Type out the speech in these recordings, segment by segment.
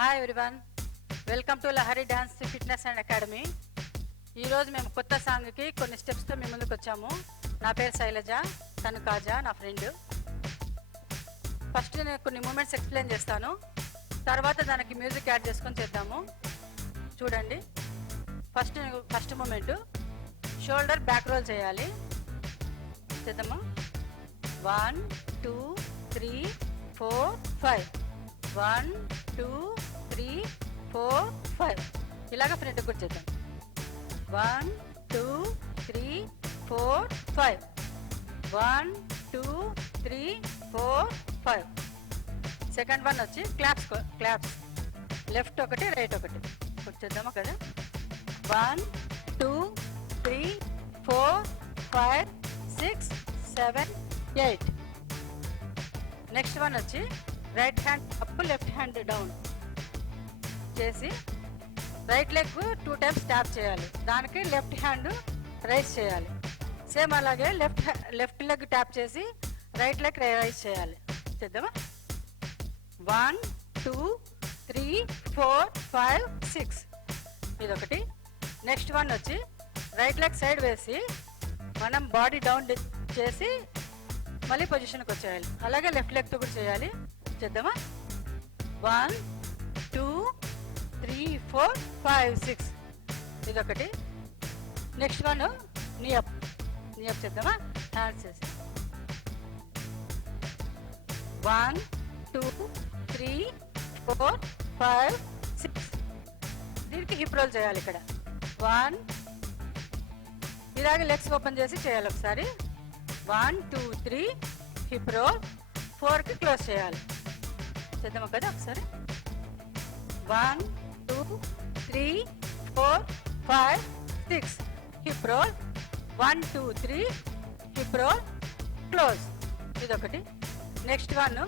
Hi everyone, welcome to Lahari dance fitness and academy. ఈరోజు మేము కొత్త సాంగ్కి కొన్ని స్టెప్స్తో మేము ముందుకు వచ్చాము. నా పేరు శైలజ, తను కాజా నా ఫ్రెండ్. ఫస్ట్ నేను కొన్ని మూమెంట్స్ ఎక్స్ప్లెయిన్ చేస్తాను, తర్వాత దానికి మ్యూజిక్ యాడ్ చేసుకొని చేద్దాము. చూడండి. First movement shoulder back roll చేయాలి. చేద్దామా? 1 2 3 4 5 1 2 3 4 5 ఇలాగ ఫ్రంట్ కూడా చేద్దాం. 1 2 3 4 5 1 2 3 4 5. సెకండ్ వన్ వచ్చి క్లాప్స్ లెఫ్ట్ ఒకటి రైట్ ఒకటి చేద్దామా కదా. 1 2 3 4 5 6 7 8. నెక్స్ట్ వన్ వచ్చి right hand up left hand down చేసి రైట్ లెగ్ 2 టైమ్స్ ట్యాప్ చేయాలి. దానికి లెఫ్ట్ హ్యాండ్ రైజ్ చేయాలి. సేమ్ అలాగే లెఫ్ట్ లెగ్ ట్యాప్ చేసి రైట్ లెగ్ రైజ్ చేయాలి. చేద్దామా? 1 2 3 4 5 6 ఇదొకటి. నెక్స్ట్ వన్ వచ్చి రైట్ లెగ్ సైడ్ వేసి మనం బాడీ డౌన్ చేసి మళ్ళీ పొజిషన్కి వచ్చేయాలి. అలాగే లెఫ్ట్ లెగ్తో కూడా చేయాలి. చేద్దామా? 1 2 3 4 5 6 ఇదొకటి. నెక్స్ట్ వన్ నీ అప్ చేద్దామా? హ్యాండ్స్ చేసి 1 2 3 4 5 6. దీనికి హిప్ రోల్ చేయాలి. ఇక్కడ 1 ఇలాగే లెగ్స్ ఓపెన్ చేసి చేయాలి. ఒకసారి 1 2 3 హిప్ రోల్, 4కి క్లోజ్ చేయాలి. చేద్దామా కదా ఒకసారి? 1 2 3 4 5 6 hip roll, 1 2 3 hip roll, close. ఇదొకటి. నెక్స్ట్ వన్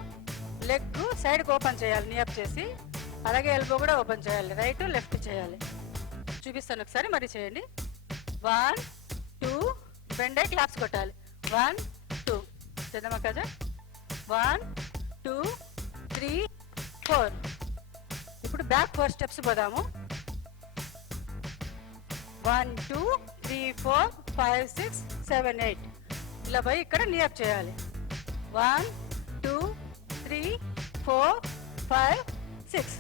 లెగ్ సైడ్కి ఓపెన్ చేయాలి నీ అప్ చేసి, అలాగే ఎల్బో కూడా ఓపెన్ చేయాలి. రైట్ లెఫ్ట్ చేయాలి. చూపిస్తాను ఒకసారి, మరి చేయండి. 1 2 బెండ్ అయ్యి క్లాప్స్ కొట్టాలి. 1 2 చేద్దామా కదా? 1 2 3 4. ఇప్పుడు బ్యాక్ 4 స్టెప్స్ పోదాము. 1 2 3 4 5 6 7 8 ఇలా పోయి ఇక్కడ నీ అప్ చేయాలి. 1 2 3 4 5 6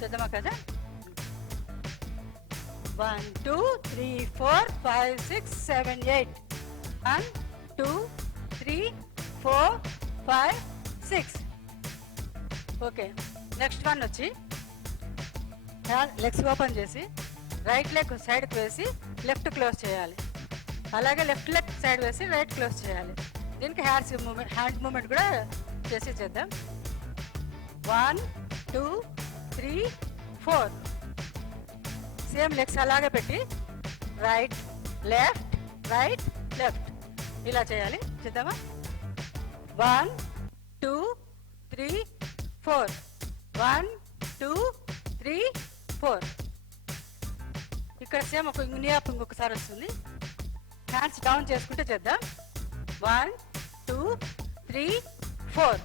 చేద్దామా కదా? 1 2 3 4 5 6 7 8 1 2 3 4 5 6. ఓకే. నెక్స్ట్ వన్ వచ్చి లెగ్స్ ఓపెన్ చేసి రైట్ లెగ్ సైడ్కి వేసి లెఫ్ట్ క్లోజ్ చేయాలి. అలాగే లెఫ్ట్ లెగ్ సైడ్ వేసి రైట్ క్లోజ్ చేయాలి. దీనికి హ్యాండ్ మూమెంట్ కూడా చేసి చేద్దాం. 1 2 3 4. సేమ్ లెగ్స్ అలాగే పెట్టి రైట్ లెఫ్ట్ రైట్ లెఫ్ట్ ఇలా చేయాలి. చేద్దామా? 1 2 3 4 1 2 3 4. ఇక్కడ సేమ్ ఒక నీ అప్ ఇంకొకసారి వస్తుంది. హ్యాండ్స్ డౌన్ చేసుకుంటే చేద్దాం. 1 2 3 4.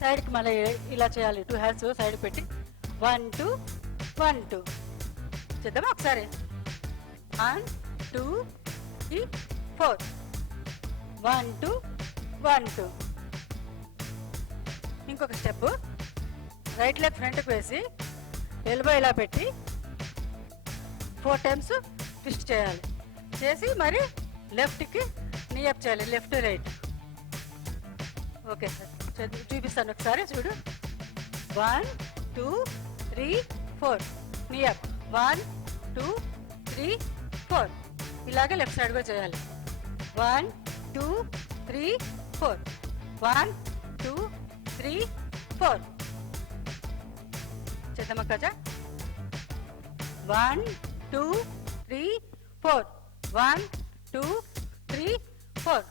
సైడ్కి మళ్ళీ ఇలా చేయాలి. 2 హ్యాండ్స్ సైడ్ పెట్టి 1 2 1 2 చేద్దామా ఒకసారి? 1 2 3 4 1 2 1 2. ఇంకొక స్టెప్ రైట్ లెగ్ ఫ్రంట్కి వేసి ఎల్బో ఇలా పెట్టి 4 టైమ్స్ ట్విస్ట్ చేయాలి. చేసి మరి లెఫ్ట్కి నీ అప్ చేయాలి. Left right. ఓకే సార్, చూపిస్తాను ఒకసారి. చూడు. 1 2 3 4 నీ అప్. 1 2 3 4 ఇలాగే లెఫ్ట్ సైడ్ కూడా చేయాలి. 1 2 3 4 1 2 3 4 చేద్దామా కదా? 1 2 3 4 1 2 3 4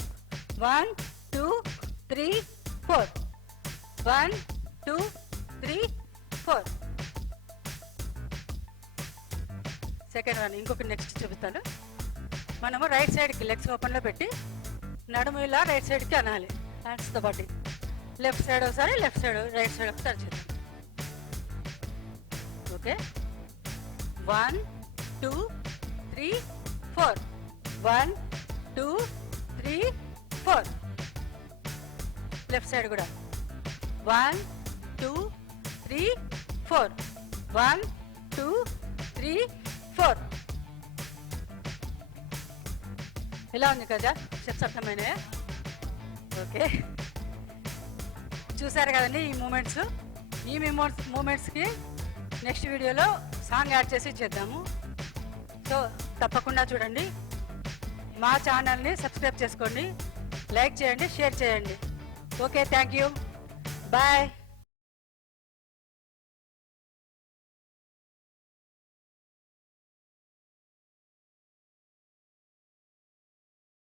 1 2 3 4 1 2 3 4. సెకండ్ వన్ ఇంకొక నెక్స్ట్ చూపిస్తాను. మనము రైట్ సైడ్కి లెగ్స్ ఓపెన్లో పెట్టి నడుము ఇలా రైట్ సైడ్కి అనాలి హ్యాండ్స్తో పాటు. లెఫ్ట్ సైడ్ ఒకసారి, లెఫ్ట్ సైడ్ రైట్ సైడ్ ఒకసారి చేద్దాం. ఓకే, 1 2 3 4, 1 2 3 4. లెఫ్ట్ సైడ్ కూడా 1 2 3 4, 1 2 3 4. ఇలా ఉంది కదా స్టెప్స్ అర్థమైనాయా? ఓకే, చూసారు కదండి ఈ మూమెంట్స్. ఈ మూమెంట్స్కి నెక్స్ట్ వీడియోలో సాంగ్ యాడ్ చేసి చేద్దాము. సో తప్పకుండా చూడండి. మా ఛానల్ని సబ్స్క్రైబ్ చేసుకోండి, లైక్ చేయండి, షేర్ చేయండి. Okay, thank you, bye.